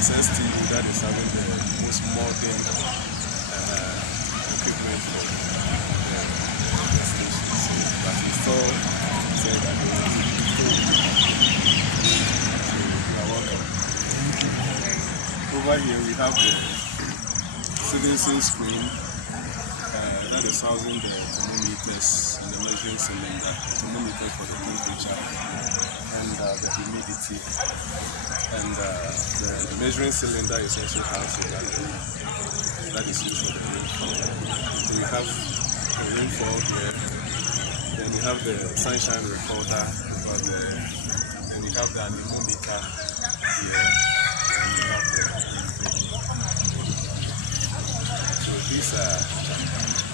S.H.S that is having the most modern equipment for the station. So, but we still say that they will keep it full. So you are welcome. Over here we have the citizen screen that is housing the thermometers and the measuring cylinder, thermometer for the temperature and the humidity, and the measuring cylinder is also housing that is used for the rainfall. So we have the rainfall here, then we have the sunshine recorder, then we have the anemometer here, and we have the so these are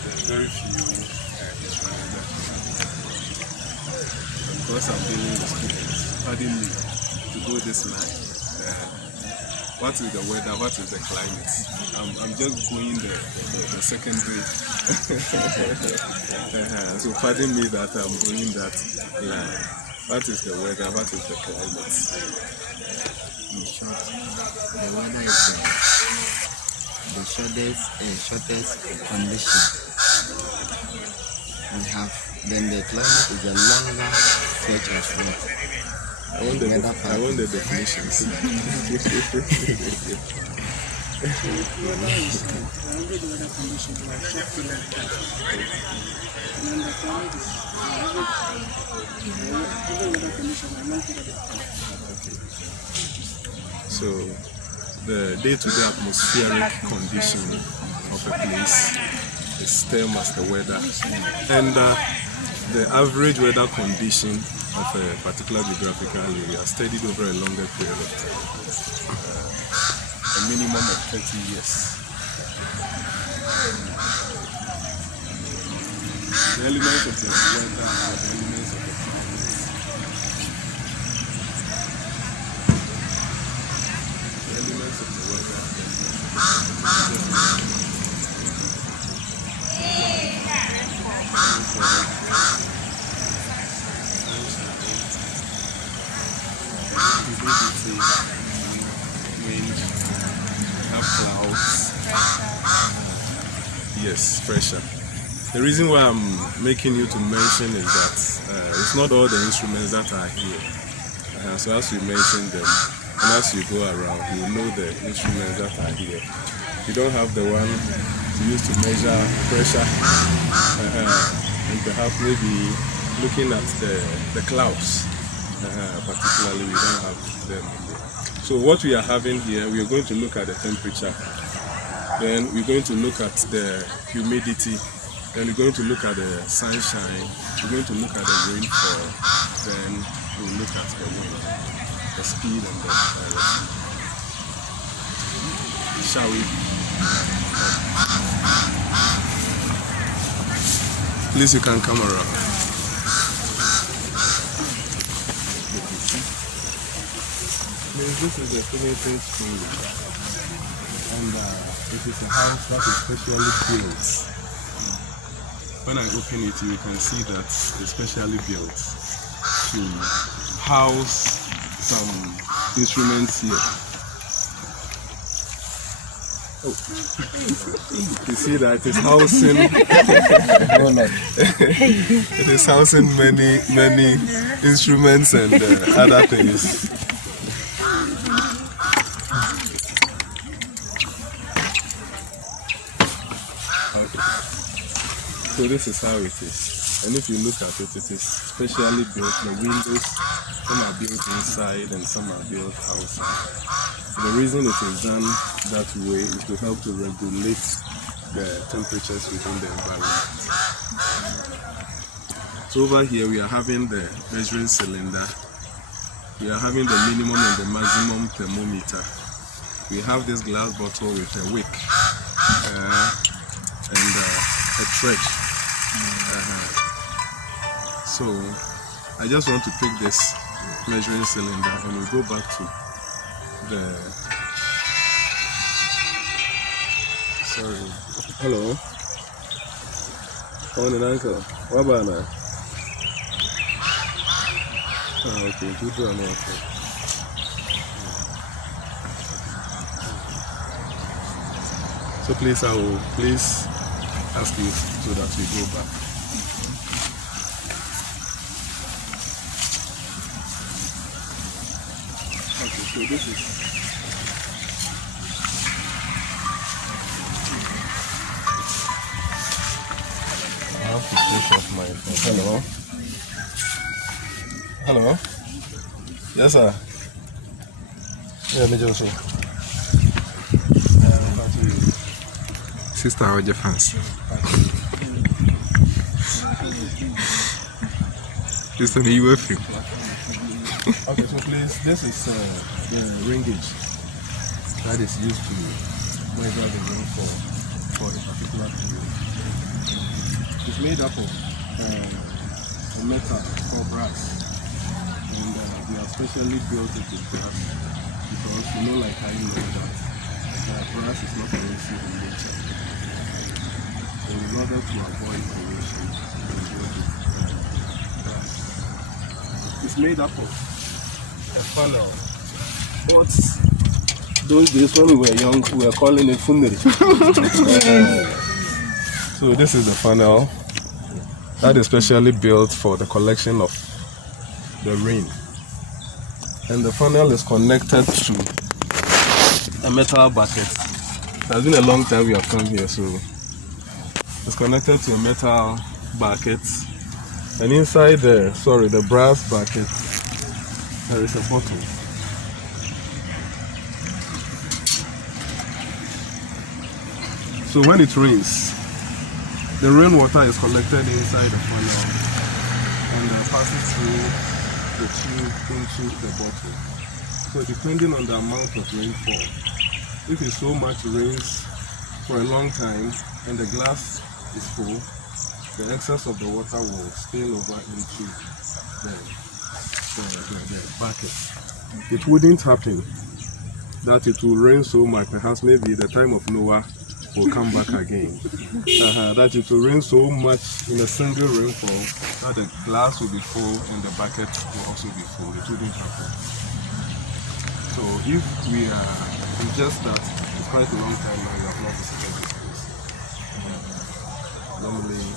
the very few instruments that because I'm dealing with students, pardon me to go this line. What is the weather? What is the climate? I'm just going the secondary. So pardon me that I'm going that line. What is the weather? What is the climate? In short, the weather is the shortest condition. We have then the climate is a longer stretch of winter. I want the definitions. So the day-to-day atmospheric condition of a place is termed as the weather, and the average weather condition of a particular geographical area studied over a longer period of time, a minimum of 30 years. The elements of the weather are the elements of the climate. The elements of the weather are the elements of the climate. Humidity, wind, have clouds, yes, pressure. The reason why I'm making you to mention is that it's not all the instruments that are here. So as we mention them, and as you go around, you know the instruments that are here. You don't have the one to use to measure pressure, and perhaps maybe looking at the clouds. Particularly, we don't have them here. So what we are having here, we are going to look at the temperature, then we're going to look at the humidity, then we're going to look at the sunshine, we're going to look at the rainfall, then we'll look at the wind, the speed and the direction. Shall we? Please, you can come around. This is a Philippine school, and it is a house that is specially built. When I open it, you can see that it's specially built to house some instruments here. Oh, you see that it is housing. It is housing many instruments and other things. So this is how it is, and if you look at it, it is specially built. The windows, some are built inside and some are built outside. The reason it is done that way is to help to regulate the temperatures within the environment. So over here we are having the measuring cylinder, we are having the minimum and the maximum thermometer. We have this glass bottle with a wick and a thread. So I just want to pick this measuring cylinder and we'll go back to the hello. Morning, uncle. What about now? Okay, good one, okay. So please, I will ask you so that we go back. Okay, so this is I have to switch off my phone. Hello? Yes, sir. Yeah, me just Sister, how are your fans? Sister, are you with you? Okay, so please, this is the ring gauge that is used to measure the rainfall for a particular period. It's made up of a metal called brass, and we are specially built it with brass because you know, like I know that brass is not corrosive in nature. So in order to avoid corrosion, we build it with brass. It's made up of a funnel. But those days when we were young, we were calling it funnery. So this is the funnel that is specially built for the collection of the rain. And the funnel is connected to a metal bucket. It has been a long time we have come here, so it's connected to a metal bucket. And inside the brass bucket, there is a bottle. So when it rains, the rainwater is collected inside the funnel and passes through the tube into the bottle. So depending on the amount of rainfall, if it's so much rains for a long time and the glass is full, the excess of the water will spill over into the bucket. It wouldn't happen that it will rain so much, perhaps maybe the time of Noah will come back again. That it will rain so much in a single rainfall that the glass will be full and the bucket will also be full. It wouldn't happen. So if we are in just that, it's quite a long time now, we have not visited this place. Normally,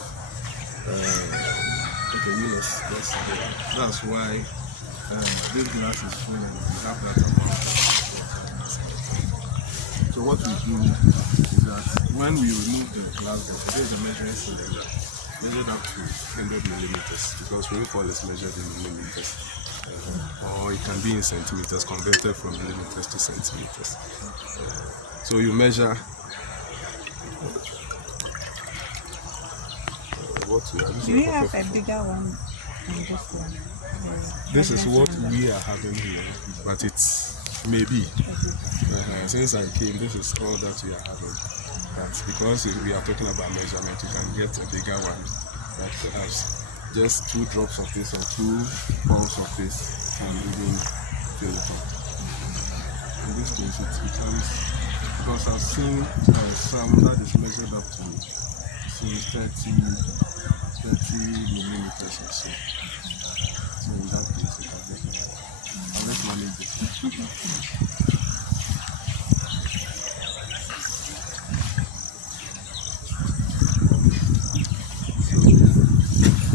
okay, that's why this glass is full and we have that amount. So what we do is that when we remove the glass bottle, there is a measuring cylinder measured up to 100 millimeters because rainfall is measured in millimeters, or it can be in centimeters, converted from millimeters to centimeters. So you measure what we are. Do we have a bigger one than this one? This is what we are having here, but it's maybe. Since I came, this is all that we are having. But because we are talking about measurement, you can get a bigger one. That perhaps just 2 drops of this or 2 pulls of this can even fill it up. In this case, it becomes, because I've seen some that is measured up to 30 millimeters or so. So in that case, it can be. Let's manage it.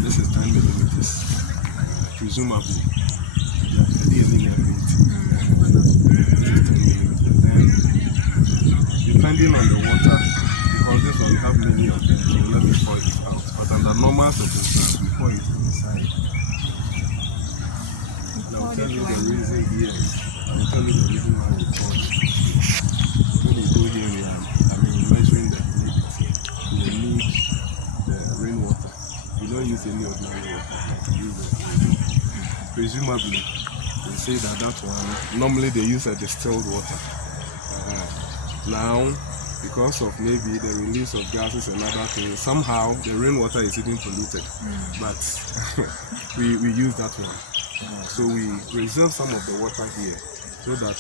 This is 10 millimeters. Presumably, then, depending on the water, because this one we have many of them, so let me pour it out. But under normal circumstances, we pour it inside. I'll tell you the reason here. I'll tell you the reason why we pour it. When you go here, measuring the you need the rainwater. You don't use any ordinary water. You use it. Presumably, they say that one, normally they use a distilled water. Now, because of maybe the release of gases and other things, somehow the rainwater is even polluted. But we use that one. So we reserve some of the water here so that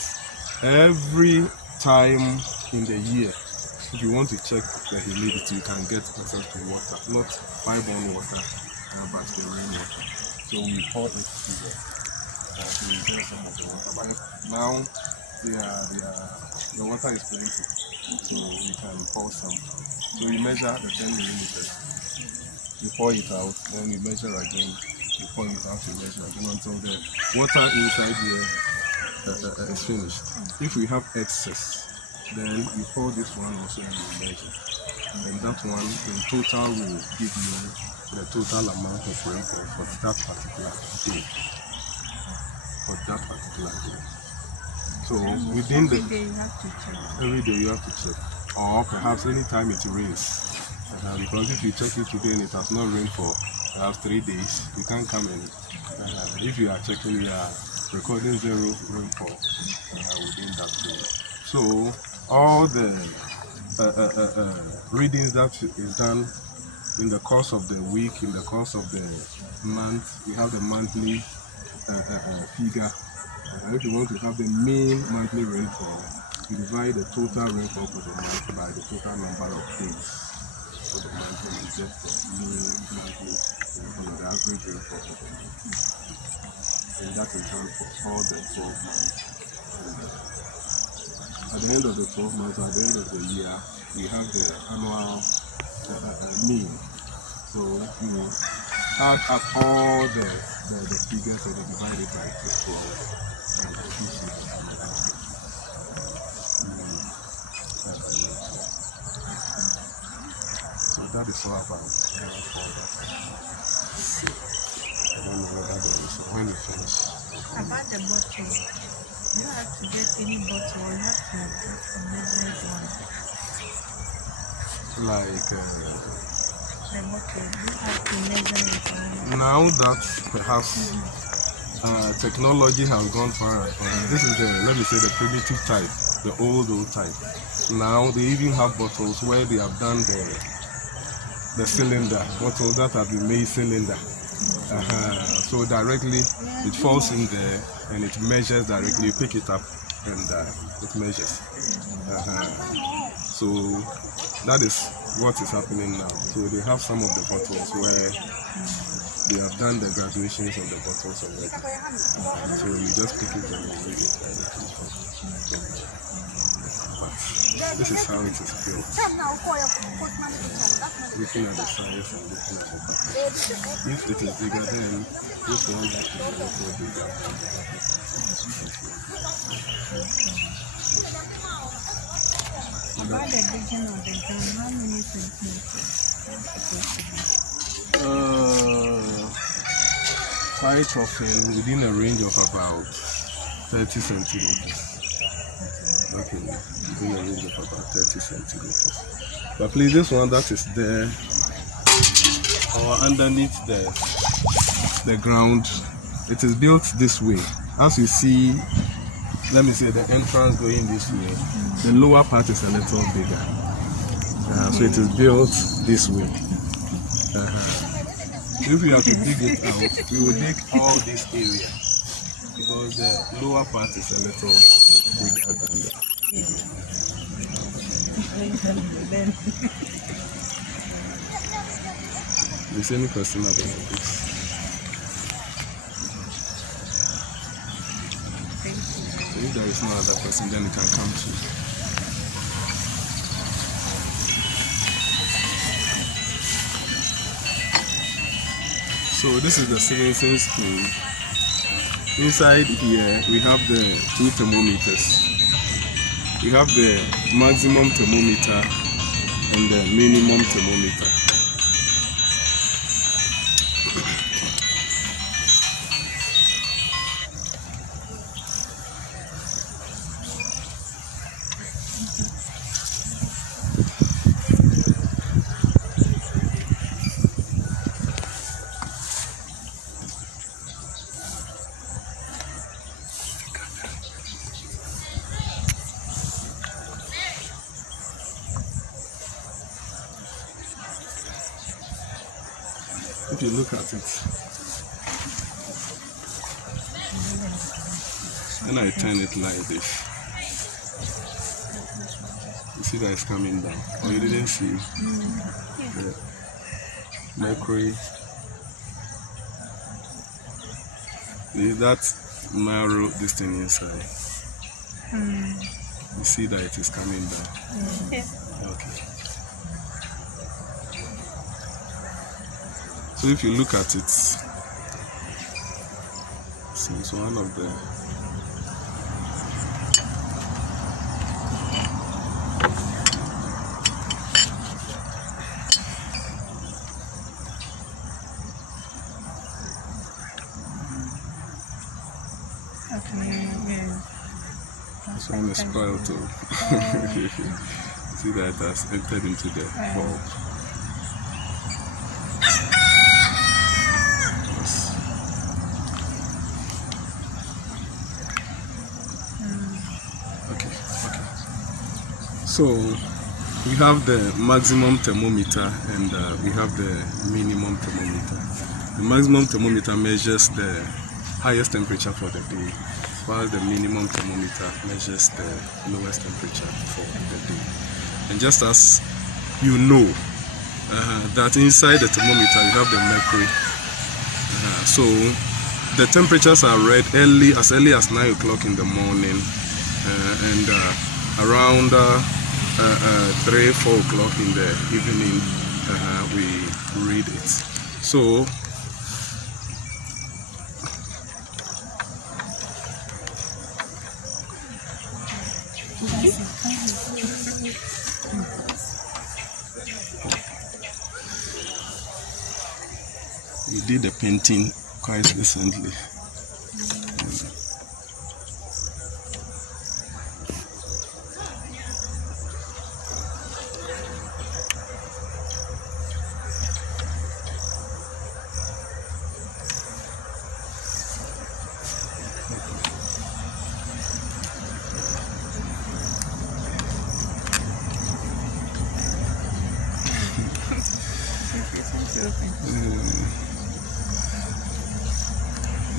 every time in the year, if you want to check the humidity, you can get access to water, not pipe-borne water, but the rainwater. So we pour it here. We reserve some of the water. But now the water is polluted. So we can pour some. So we measure the 10 milliliters. We pour it out, then we measure again. We pour it out, we measure again until the water inside here is finished. If we have excess, then we pour this one also and we measure. And that one in total will give you the total amount of rainfall for that particular day. For that particular day. So within the Every day you have to check. every day you have to check, or perhaps anytime it rains. Because if you check it today and it has not rained for perhaps 3 days, you can't come in. If you are checking, you are recording 0 rainfall within that day. So all the readings that is done in the course of the week, in the course of the month, we have the monthly figure. If you want to have the mean monthly rainfall, you divide the total rainfall for the month by the total number of days for the month, and you get the mean monthly rainfall, the average rainfall for the month. And that is done for all the 12 months. At the end of the 12 months, at the end of the year, we have the annual mean. So you add up all the figures and you divide it by 12. So that is all about rainfall. I don't know whether there is, so when you finish. About the bottle, you have to get any bottle or you have to get a measured one. Like The bottle, you have to measure it. now that perhaps technology has gone far, this is the, let me say, the primitive type, the old type. Now they even have bottles where they have done the cylinder, bottles that have been made cylinder. So directly it falls in there and it measures directly. You pick it up and it measures. So that is what is happening now. So they have some of the bottles where they have done the graduations of the bottles already. So you just pick it and you read it. But this is how it is built. Looking at the size and looking at the back. If it is bigger, then this one has to be also bigger. About the digging of the ground, how many centimeters is supposed to be? Quite often within a range of about 30 centimeters. Okay, within a range of about 30 centimeters. But please, this one that is there or underneath the ground, it is built this way. As you see, let me say the entrance going this way, the lower part is a little bigger. So it is built this way. If we have to dig it out, we will dig all this area because the lower part is a little bigger than that. Is there any question about this? So if there is no other person, then it can come to you. So this is the sensing spoon. Inside here we have the 2 thermometers. We have the maximum thermometer and the minimum thermometer. If you look at it, and I turn it like this, you see that it's coming down. Oh, you didn't see? The mercury. Is that narrow this thing inside? You see that it is coming down. Okay. So if you look at it, since one of the this one is spoiled too. See that it has entered into the bulb. Yes. Okay. So we have the maximum thermometer and we have the minimum thermometer. The maximum thermometer measures the highest temperature for the day, while the minimum thermometer measures the lowest temperature for the day. And just as you know that inside the thermometer you have the mercury, so the temperatures are read as early as 9 o'clock in the morning, and around 3-4 o'clock in the evening we read it. So we did the painting quite recently.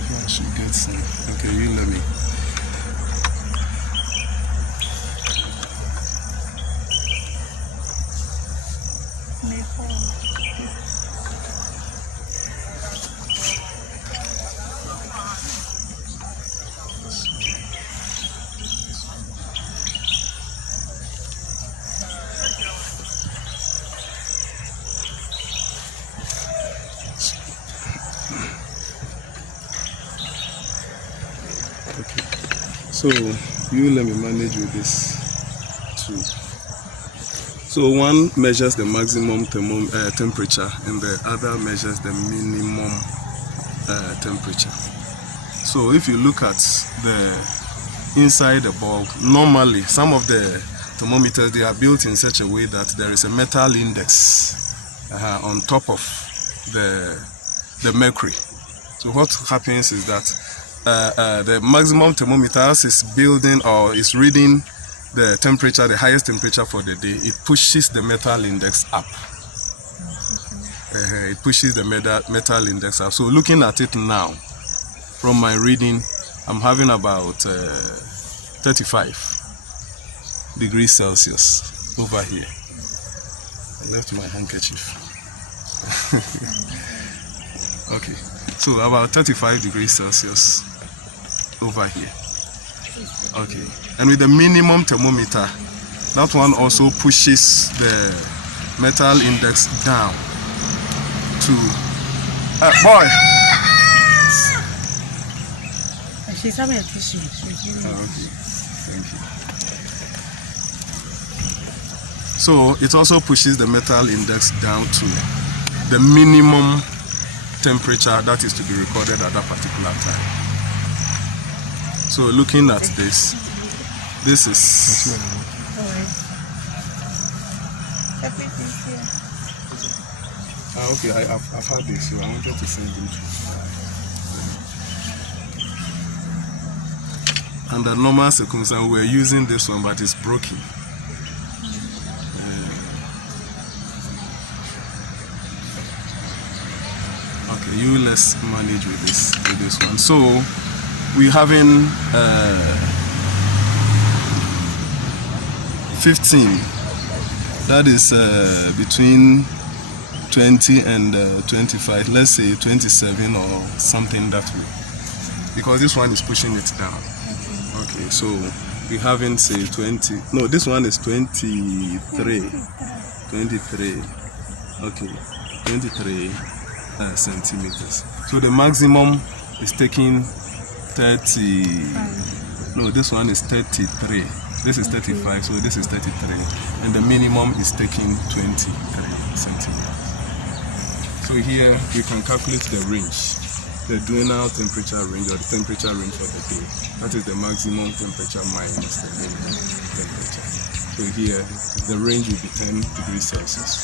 I should get some. Okay, you let me. Okay, so you let me manage with this too. So one measures the maximum temperature and the other measures the minimum temperature. So if you look at the inside the bulb, normally some of the thermometers, they are built in such a way that there is a metal index on top of the mercury. So what happens is that the maximum thermometer is building or is reading the temperature, the highest temperature for the day. It pushes the metal index up. It pushes the metal index up. So looking at it now, from my reading, I'm having about 35 degrees Celsius over here. I left my handkerchief. Okay, so about 35 degrees Celsius over here. Okay, and with the minimum thermometer, that one also pushes the metal index down to boy. She's having a tissue. Okay, thank you. So it also pushes the metal index down to the minimum temperature that is to be recorded at that particular time. So looking at this is okay. I've had this, so I wanted to send it. Under normal circumstances, we're using this one, but it's broken. Okay, let's manage with this one. So we're having 15. That is between 20 and 25. Let's say 27 or something that way, because this one is pushing it down. Okay, so we haven't say 20. No, this one is 23. 23. Okay, 23 centimeters. So the maximum is taking 30. No, this one is 33. This is 35, so this is 33. And the minimum is taking 23 centimeters. So here we can calculate the range, the diurnal temperature range or the temperature range for the day. That is the maximum temperature minus the minimum temperature. So here the range will be 10 degrees Celsius.